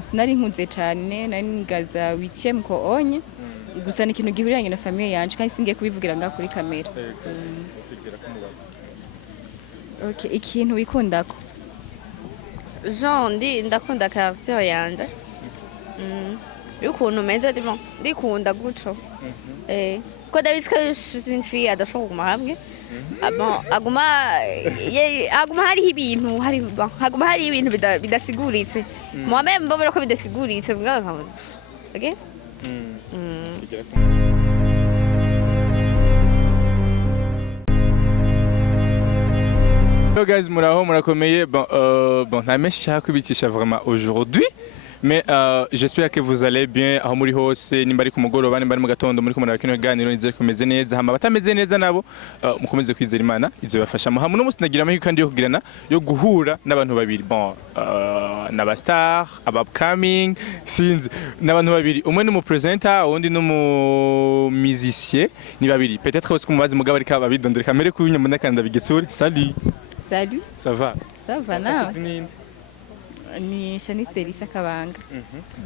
sinari nkuze cyane nari nigaza 8e ko onye gusa ni ikintu gihuriranye na famille yanje kandi singiye kubivugira ngaho kuri kamera. Okay, ikintu wikundako? Jean ndakunda caractère yanje. Yukuntu meze ndikunda guco. Ko David que je suis une fille adashobora kuguma hamwe. Aguma hari ibintu haguma hari ibintu bidasiguritse. Moi-même mbabura ko bidasiguritse bwa nkabona. Okay? Hello guys, muraho murakomeye. Bon, nta menshi nshaka kubicisha vraiment aujourd'hui. Mais j'espère que vous allez bien aho muri hose nimba ari ku mugoroba nimba ari mu gatondo muri kumara kino ganiro nizere kumeze neza hama batameze neza nabo mukomeze kwizera Imana izo bafasha mu hamwe no musi nagira amahirwe kandi yo kugirana yo guhura n'abantu babiri bon n'aba star aba upcoming sinzi n'abantu babiri umwe ni mu presenter undi no mu musicien ni babiri peut-être aussi kumubazi mugabo ari ka babidondera kamere ku nyuma ndakanda bigitsuri. Salut. Salut. Ça va? Ça va na. Ni Delicia kabanga.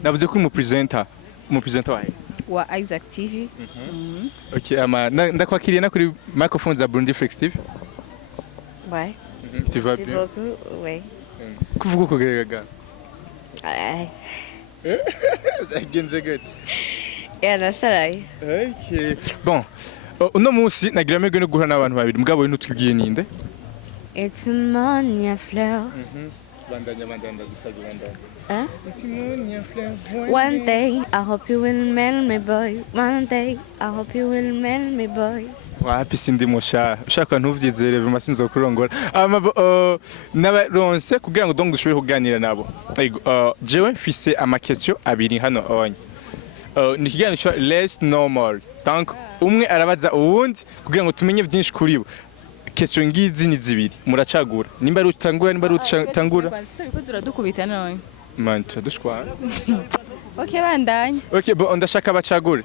Navuze ko mu presenter wawe wa Isaac TV. Okay, ndakwakiriye na kuri microphone za Burundi Flex TV. Ouais. Tu vas bien? Ouais. Kuvuga uko gerega. Genze good. Nasaraye. Okay. Bon. Uno munsi nagira amahirwe no guhura n'abantu babiri mugabo we nutubwiye ninde? It's Monia fleur. Bandanya gusabye bandanya. It's Monia fleur. One day I hope you will marry me boy. One day I hope you will marry me boy. Wapi sindi musha. Ushaka ntuvyizere vuma sinzo kurongora. Nabaronse kugira ngo donc dushobore kuganira nabo. Jewe mfise ama question abiri hano onye. Ni kiganiro less normal. Donc umwe arabaza uwundi kugira ngo tumenye byinshi kuri bo. Question ngizi ni zibiri muracagura nimba ari utangura nimba ari utangura Biko uradukubita none man tudushwana. Okay bandanye. Okay bo ndashaka bacagure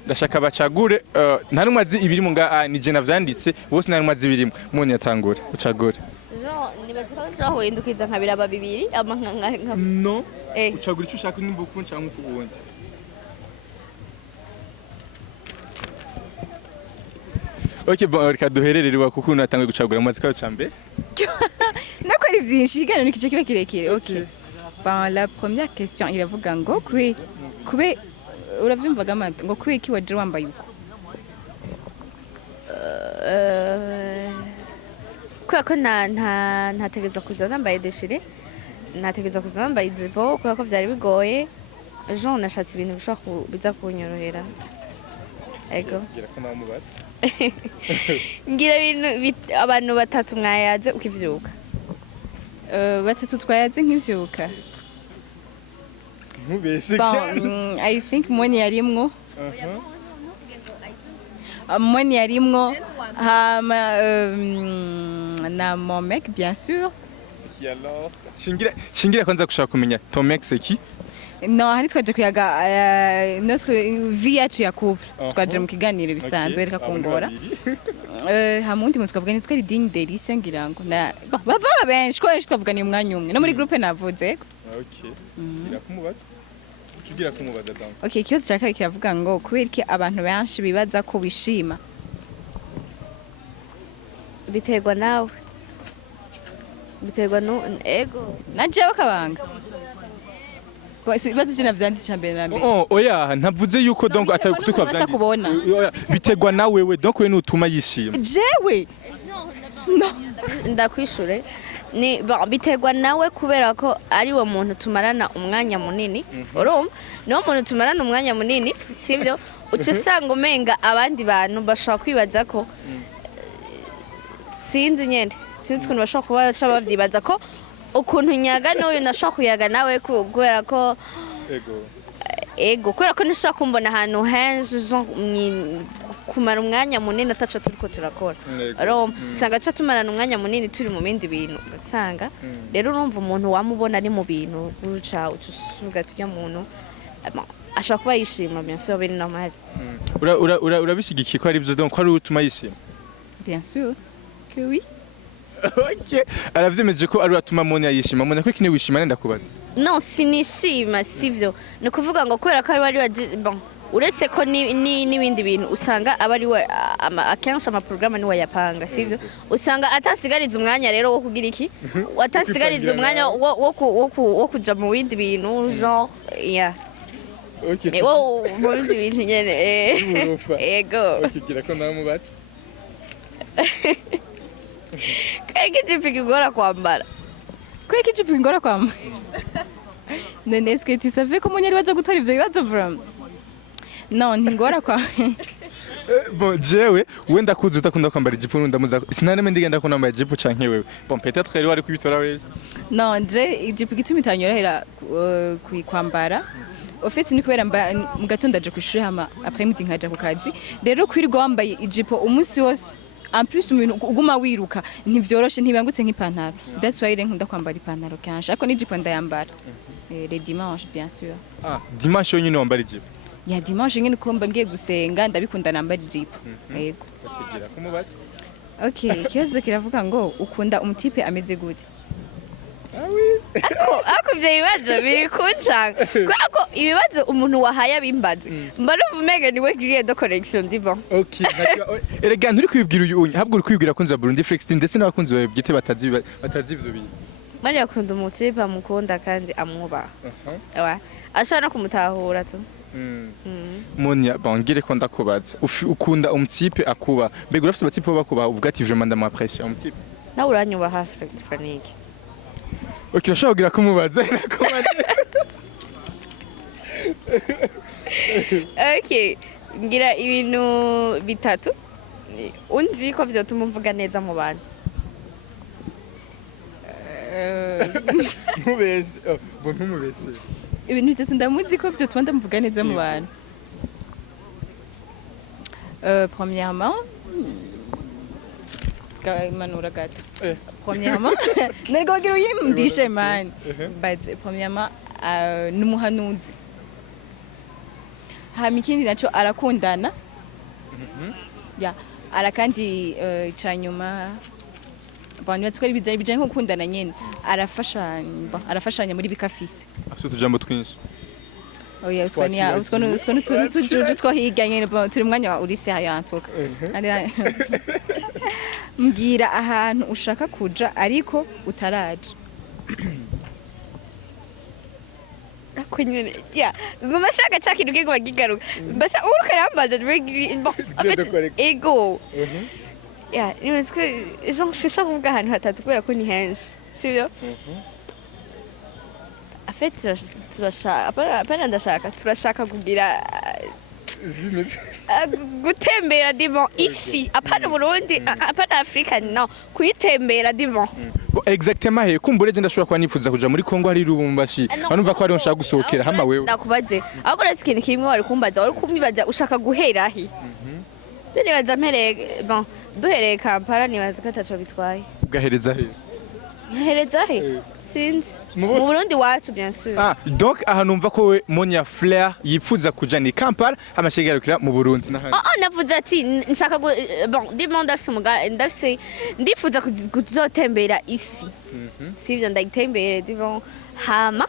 nta numwe azi ibiri mu nga ni je navyanditse bose nta numwe azi ibiri mu nyatangura ucagure. Jean nibaza ko nshaka hindukiza nkabira babiri nka no ucagura icyo ushaka nimba uko nshaka nko ubundi. Okay, bon, reka duherererwa kuko unatangiye gucagura amazi kayo cyambere. Nako ari byinshi igana n'ikice kibe kirekire. Okay. Bon, la première question iravuga ngo kube uravyumvaga amata ngo kube ki waje wambaye uko? Ko ntategeza kuza nambaye deshire. Ntategeza kuza nambaye ijipo ko vyari bigoye. Jean nashatse ibintu bishobora biza kunyorohera. Ego. Gira ko namubaza. Ngira ibintu abantu batatu mwayaze ukivyuka. Batatu twayaze nk'ivyuka. Mubese. Bon, I think Monia yarimwo. Monia yarimwo na mon mec bien sûr. C'est qui alors? Shingira kwanza kushaka kumenya ton mec c'est qui? No, hari twaje kuyaga notre vie yacu ya couple. Twaje mu kiganiro bisanzwe reka kungora. Hamundi mu twavuga ni twari digne Delicia ngira ngo na bava benshi ko twavuga ni umwanya umwe no muri groupe navuze. Okay. Gira kumubaza. Tugira kumubaza donc. Okay, kibazo cyaka kiravuga ngo kubera ki abantu benshi bibaza ko bishima. Biterwa nawe. Biterwa no ego. Naje bakabanga. Bazi cyo navyanditse cyambere na mbere. Oya ntavuze yuko donc atakutuko avyanditse. Bitegwa na wewe donc we nutuma yishima. Jewe. No. Ndakwishure. Ni biterwa nawe kubera ko ari we muntu tumarana umwanya munini. Urumva? No muntu tumarana umwanya munini, sivyo? Ucisanga umenga abandi bantu bashaka kwibaza ko sinzi ukuntu bashaka kuba bavyibaza ko ukuntu nyaga n'uyu nashaka kuyaga nawe kubera ko ego kubera ko nashaka kumbona ahantu henshi kumara umwanya munini ataca turiko turakora rero usanga aca tumarana umwanya munini turi mu bindi bintu ugasanga rero urumva umuntu wamubona ari mu bintu guca ucusuga tujya muntu ashaka kuba yishima bien sûr biri normal. Urabishigikiye ko ari byo donc ko ari utuma yishima? Bien sûr que oui. Okay. Aravyemeje ko ari atuma Monia yishima. Monia ko kine wishima nenda kubaza. Non, sinishima sivyo. Ni kuvuga ngo kubera ko ari bon uretse ko n'ibindi bintu usanga aba ari we akenshi amaprograma niwe yapanga sivyo usanga atansigariza umwanya rero wo kugira iki atansigariza umwanya wo kuja mu bindi bintu genre yeah Okay. mu bindi bintu nyene ego Ukigira ko namubatse. kaya ijipo kigora kwambara Kweki ijipo ingora kwambara. None est-ce que tu savais ko Monia aribaza gutora ivyo bibazo bro? Non, ntingora kwa. Bon, jewe wenda kuzi utakunda kwambara ijipo ndamuza. Sinaneme ndigenda ko nambara ijipo canke wewe. Bon, peut-être rero ari kubitora wese. Non, je ijipo gituma itanyorohera kuyikwambara. Ofite ni kubera mu gatondo aje kwishuri hama après midi nkaja ku kazi. Rero kwirirwa wambaye ijipo umunsi wose. En plus umuntu uguma wiruka ntivyoroshe ntibangutse nk'ipantaro. That's why nkunda kwambara ipantaro kanje. Ariko n'ijipo ndayambara. Les dimanches bien sûr. Ah, dimanche nyine wambara ijipo. Ya dimanche nyine ko mba ngiye gusenga ndabikunda nambara ijipo. Yego. Ukigira ko mubatse. Okay, ikibazo kiravuga ngo ukunda umutipe ameze gute? ako ivyo bibazo biri kuncanga kubera ko ibibazo umuntu wahaye abimbaze mba numva umenga niwe grille de connexion ndimo Okay. Erega nturi kwibwira uyu unye. Habwo uri kwibwira kunza Burundi Flex Team ndetse n'abakunzi bawe bwite batazi ivyo bintu. mari akunda umutipe amukunda kandi amwubaha ashobora no kumutahura tu Monia, bangire ko ndakubaza. Ukunda umutipe akuba. Mbega urafise abatipe bakuba uvuga ati vraiment ndamwapresse umutipe. nawe uranyubaha Franike Okay, urashobora kugira ko umubaza. okay ngira ibintu bitatu unzi ko vyotuma uvuga neza mu bantu Ntubese. Bo ntumubese. Ibintu bitatu ndamuzi ko byo twanda muvuga neza mu bantu. Premièrement manura gato. Premièrement nari kugira uyimdishe man. But premièrement numuhanuzi. Hama ikindi naco arakundana. Ya arakandi cyanyuma abantu batwari bijanye nko kundana nyene arafashanya muri bikafise. Afite tujambo twinshi. Oya utwo tujuju twahiga nyene turi mwanya wa uri se yantuka. Mbwira ahantu ushaka kuja ariko utaraje. ako nyene ya ngoma shaka cyakiri bwigo bagigaruka mbasa uruka rambaza ego ya nimezwe jean c'est kuvuga ahantu hatatu kubera ko ni henshi sibyo afet turashaka kugira gutembera divan ici apana Burundi apana Afrika no kuyitembera divan Exactement he kumbure je ndashobora kwa nifuza kuja muri Kongo hari Lubumbashi banumva ko ari nshaka gusohokera hama wewe ndakubaze ahubwo retse ikintu kimwe wari kumbaza wari kumibaza ushaka guhera he nibaza mpereye bon duhereye Kampala nibaza ko ataco bitwaye ugahereza he hereza he sinzi mu Burundi wacu bien sûr donc aha numva ko we Monia Fleur yifuza kuja ni Kampala amashigarukira mu Burundi navuze ati nshaka bon demande ndafise ndifuza kuzotembera isi sivyo ndayitembere divan hama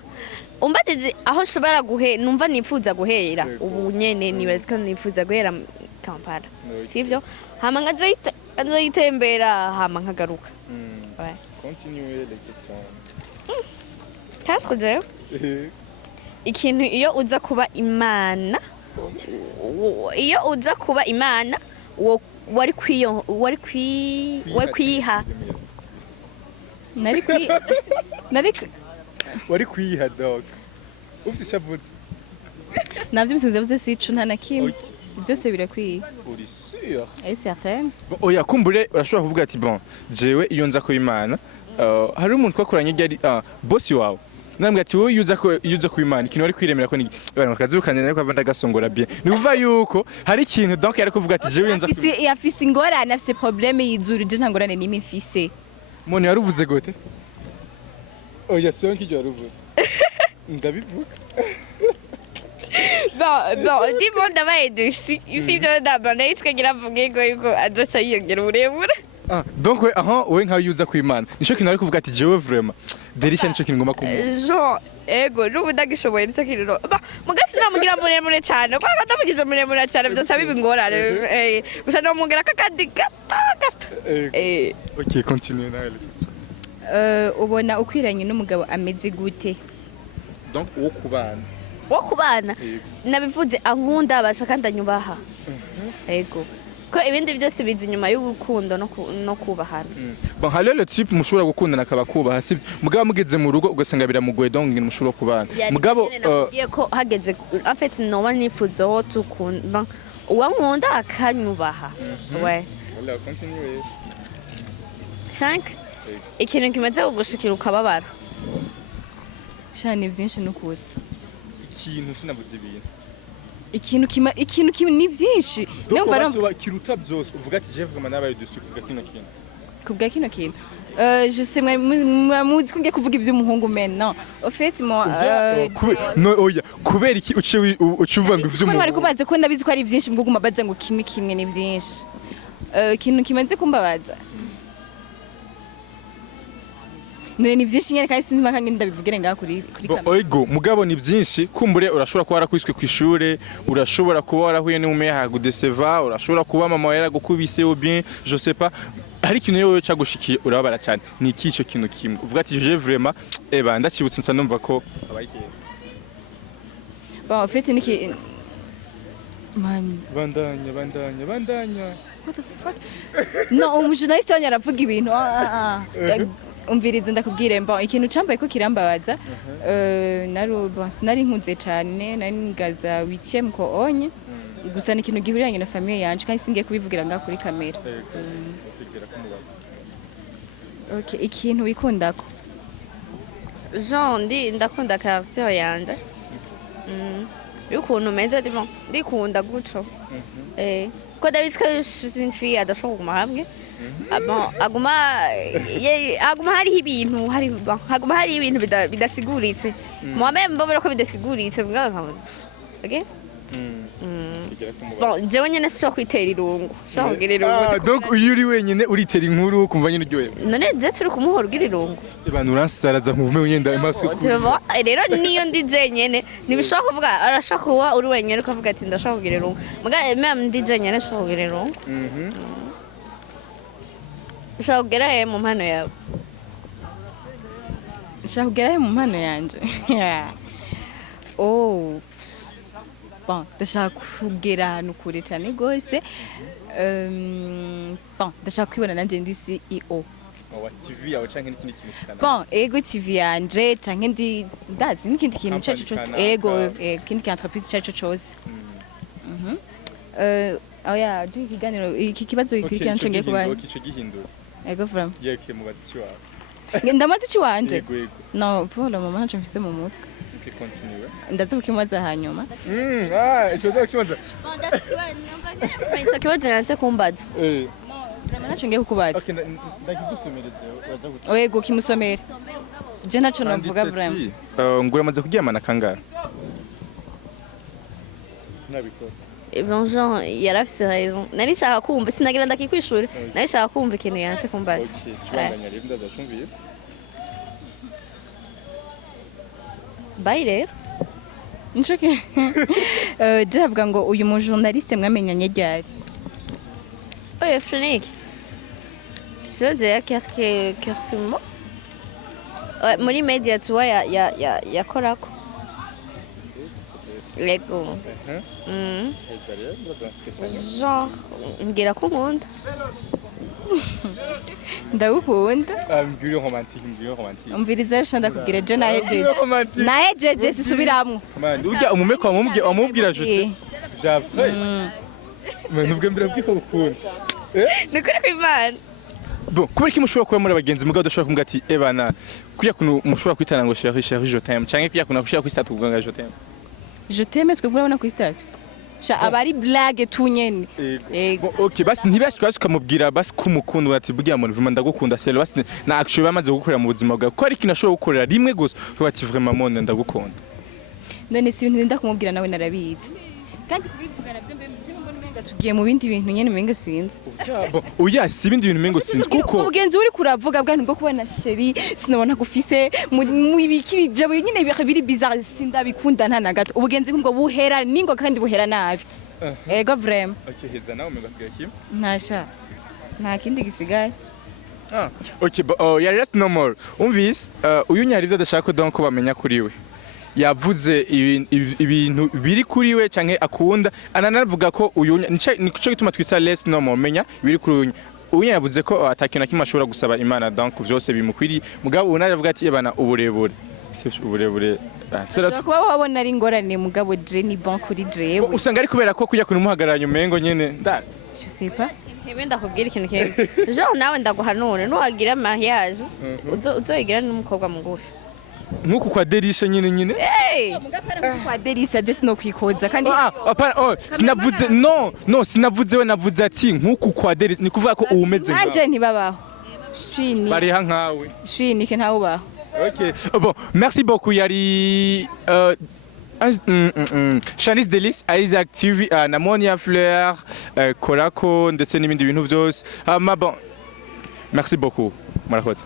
umbaje aho nshobora numva nifuza guhera ubu nyene nibaza ko nifuza guhera Kampala sivyo hama nkazoyitembera hama nkagaruka Continuez les questions. Katje. Ikintu iyo uza kuba imana wari kwiha wari kwiha dog ufite chavutse navyo bisubiza sicu nta nakimwe byose birakwiye uri sûr est certain oya kumbure urashobora kuvuga ati bon jewe iyo nza ko imana hari umuntu twakoranye ryari boss wawe nambwe ati wowe yuza ku imana ikintu wari kwiremera ko ni abantu bakazurukanye ariko abandi agasongora bien nuva yuko hari ikintu donc yari kuvuga ati jewe nza yafise ingorane afise problème y'izuru je ntangorane nimi mfise Monia yaruvuze gote oya sonki ryo yaruvuze ndabivuga bon dis-moi d'avoir ici byo ndabana itwe gira vuge ngo yuko adocha yiyongera uburebure donc we we nkawe yuza kwimana nico kintu ari kuvuga ati jewe vraiment Delicia nico kintu ngoma kumva Jean ego n'ubu ndagishoboye nicyo kintu mugasi namugira muremure cyane kuko atamugize muremure cyane byose bibingorane gusa namugira kakandi gato ok continue nawe ubona ukwiranye n'umugabo ameze gute donc uwo kubana nabivuze ankunda abasha kandi anyubaha ego ko ibindi byose biza inyuma y'urukundo no kubahana bon halo le type mushobora gukundana akaba kubaha si mugabo mugeze mu rugo ugasanga biramugoye donc ngene mushobora kubana mugabo ko hageze en fait no nifuza ho tukunda uwankunda akanyubaha ouais voilà continue 5 ikintu kimaze kugushikira ukababara cyane byinshi n'ukuri ikintu sinabuze ibintu ikintu ni byinshi donc basuba kiruta byose uvuga ati je vraiment nabaye dessus kubwa kino kintu je sais muzi ko ngiye kuvuga iby'umuhungu maintenant au fait moi no oya kubera iki ucuvuga ngo ivy'umuhungu bari kubaza ko ndabizi ko ari byinshi mbwo gumabaza ngo kimwe ni byinshi ikintu kimaze kumbabaza ni byinshi nyene kandi sinzi maka ngenda bivugire ngaha kuri kamera ego mugabo ni byinshi kumbure urashobora kuba warakwiswe ku ishure urashobora kuba warahuye n'umume yagudeseva urashobora kuba mama yaragukubise ou bien je sais pas hari ikintu yewe cyagushikiye urabara cyane ni ikico kintu kimwe uvuga ati je vraiment ndakibutse nsa numva ko abaye kiye bon en fait niki man bandanya what the fuck no umujournaliste wanya aravuga ibintu umvirize ndakubwire mba ikintu cambaye ko kirambabaza sinari nkunze cyane nari ngaza 8e ko onye gusa ni ikintu gihuriranye na famille yanje kandi singiye kubivugira ngaha kuri kamera okay ikintu wikundako Jean ndakunda caractère yanje ukuntu meze ndikunda guco ko David ko sinfi adashobora kuguma hamwe aguma hari ibintu bidasiguritse mwame mbabura ko bidasiguritse bwa okay bon jewe nyene sho kwitera irungu sho kugira irungu donc uyu uri wenyene uritera inkuru kumva nyine uryoye none je turi kumuhora ugira irungu abantu uransaraza nkuvume wenyenda amaso rero niyo ndi jenyene nibishaka kuvuga arashaka kuba uri wenyene ukavuga ati ndashaka kugira irungu muga meme ndi jenyene sho kugira irungu ushaka kugera he mu mpano yawe ushaka kugera he mu mpano yanje oh bon ndashaka kugera ahantu kure cyane rwose bon ndashaka kwibona nanje ndi CEO wa TV yawe canke n'ikindi kintu kitana bon ego TV yanje canke ndazi n'ikindi kintu cyacu cyose ego ikindi kintu entreprise cyacu cyose oya iki kibazo kikanco ngiye kuba kico gihindura ego vraiment yeke mubazi ci wawe ndamaze ci wanje yego no pour le moment ntaco mfise mu mutwe continue ndazi kukimaza hanyuma icoza kukimaza icyo kibazo nanse kumbaza vraiment ntaco ngiye kukubaza okay ndakigusomereze uraza guca ego kimusomere je ntaco navuga vraiment ngura maze kuryamana kangahe nabikora Bonjour, yarafise raison. Nari nshaka kumva sinagira ndakikwishura. Nari nshaka kumva ikintu yanse kumbaza. Okay, twanganya rero ndazacumvise. Bye rero. Nshake. Ndavuga ngo uyu mu journaliste mwamenyanye ryari? Oya Frank. C'est dire quelque mot. Muri media tuwa ya korako. Lego. Genre ngira ko nkunda. Ndagukunda. Mbwira romantique. Umviriza rusha ndakubwira je nahejeje sisubiramwo. Urya umume kwa amubwira jute. J'après. Mais nubwo mbira bwiko gukunda. Nukuri kw'Imana. Bon, kubera ki mushobora kuba muri abagenzi mugabo udashobora kumubwira ati ebana kuya kuntu mushobora kwitana ngo chérie je t'aime canke kuya kuntu akushaka kwisata kuvuga ngo je t'aime. Je t'aime est-ce que vous l'avez statut abari blague tout nyene bon OK basi ntibashika basukamubwira basi kumukunda ati bwira muntu vraiment ndagukunda selo basi na action bamaze gukorera mu buzima bwawe ko ari kintu ashobora gukorera rimwe gusa ati vraiment monde ndagukunda none si ibintu ndakumubwira nawe narabizi kandi kubivugana byo mbona tugiye mu bindi bintu nyene menga sinzi oya si ibindi bintu mengo sinzi kuko ubugenzi uri kuravuga bwa nubwo kubona sheri sinabona gufise mu ibiki bijabo nyine biri bizarre sindabikunda nta na gato ubugenzi ngo buhera ningo kandi buhera nabi ego vraiment okay heza nawe mengo sigaye kim ntasha nta kindi gisigaye okay yari rest no more umvise uyu nyari ivyo adashaka donc bamenya kuri we yavuze ibintu biri kuri we canke akunda ananavuga ko uyu nico gituma twisa less no more menya biri kuri uyu yavuze ko atakintu kimwe ashobora gusaba Imana donc vyose bimukwiriye mugabo unaje avuga ati ebana uburebure uburebure kuba wabona ari ingorane mugabo je ni bon kuri jewe usanga ari kubera ko kujya kumuhagaranya umengo nyene ndazi je sais pas Nkebe ndakubwira ikintu kimwe Jean nawe ndaguhanura nuhagira mariage uzoyigira n'umukobwa mugufi nkuko kwa Delicia nyine kwa Delicia just no kwikoza kandi sinavuze no sinavuze we navuze ati nkuko kwa Delicia ni kuvuga ko uwumeze nkawe nanje ntibabaho shwini bariha nkawe shwini ke ntawe ubaho ok bon merci beaucoup yari Shanice Delicia Isaac TV na Monia Fleur Korako ndetse n'ibindi bintu byose bon merci beaucoup murakoze